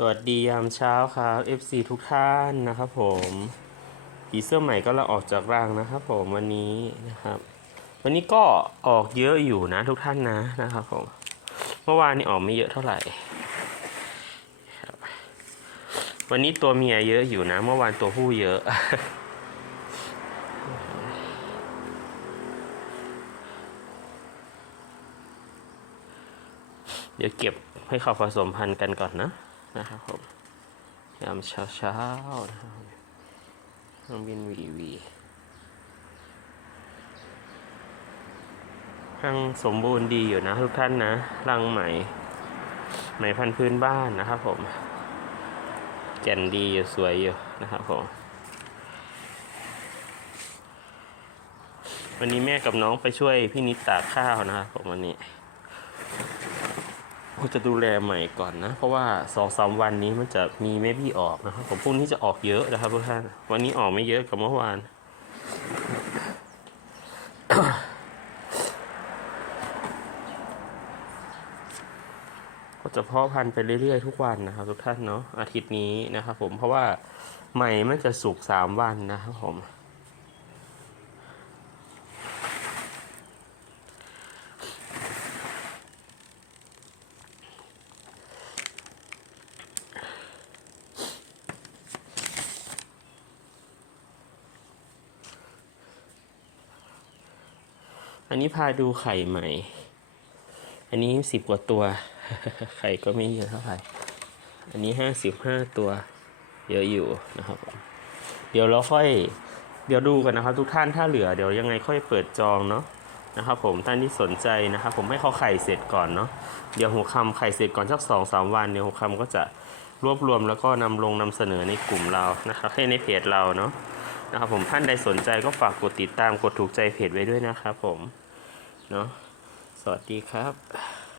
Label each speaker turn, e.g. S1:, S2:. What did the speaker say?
S1: สวัสดียามเช้าครับ FC ทุกท่านนะครับผมผีเสื้อใหม่ก็ละออกจากร่างนะครับผมวันนี้นะครับ วันนี้ก็ออกเยอะอยู่นะทุกท่านนะนะครับผมเมื่อวานนี้ออกไม่เยอะเท่าไหร่ครับวันนี้ตัวเมียเยอะอยู่นะ เมื่อวานตัวผู้เยอะเดี๋ยวเก็บให้เขาผสมพันธุ์กันก่อนนะ นะครับผมยามเช้าเช้านะครับน้องบินวีวีรังสมบูรณ์ดีอยู่นะทุกท่านนะรังใหม่ใหม่พันพื้นบ้านนะครับผม แก่นดีอยู่สวยอยู่นะครับผม วันนี้แม่กับน้องไปช่วยพี่นิดตากข้าวนะครับผมวันนี้ กูจะดูแลใหม่ก่อนนะ เพราะว่าสองสามวันนี้มันจะมีแม่พี่ออกนะครับผมพรุ่งนี้จะออกเยอะนะครับทุกท่านวันนี้ออกไม่เยอะกับเมื่อวานก็จะเพาะพันธุ์ไปเรื่อยๆทุกวันนะครับ ทุกท่านเนาะอาทิตย์นี้นะครับผมเพราะว่าใหม่มันจะสุกสามวันนะครับผม อันนี้พาดูไข่ใหม่ อันนี้สิบกว่าตัว ไข่ก็ไม่เยอะเท่าไหร่ อันนี้ห้าสิบห้าตัวเยอะอยู่นะครับผมเดี๋ยวเราค่อยเดี๋ยวดูกันนะครับ ทุกท่านถ้าเหลือเดี๋ยวยังไงค่อยเปิดจองเนาะนะครับผมท่านที่สนใจนะครับ ผมให้เขาไข่เสร็จก่อนเนาะเดี๋ยวหัวคำไข่เสร็จก่อนสักสองสามวันเดี๋ยวหัวคำก็จะรวบรวมแล้วก็นำลงนำเสนอในกลุ่มเรานะครับให้ในเพจเราเนาะ นะครับผมท่านใดสนใจก็ฝากกดติดตามกดถูกใจเพจไว้ด้วยนะครับผม เนาะสวัสดีครับ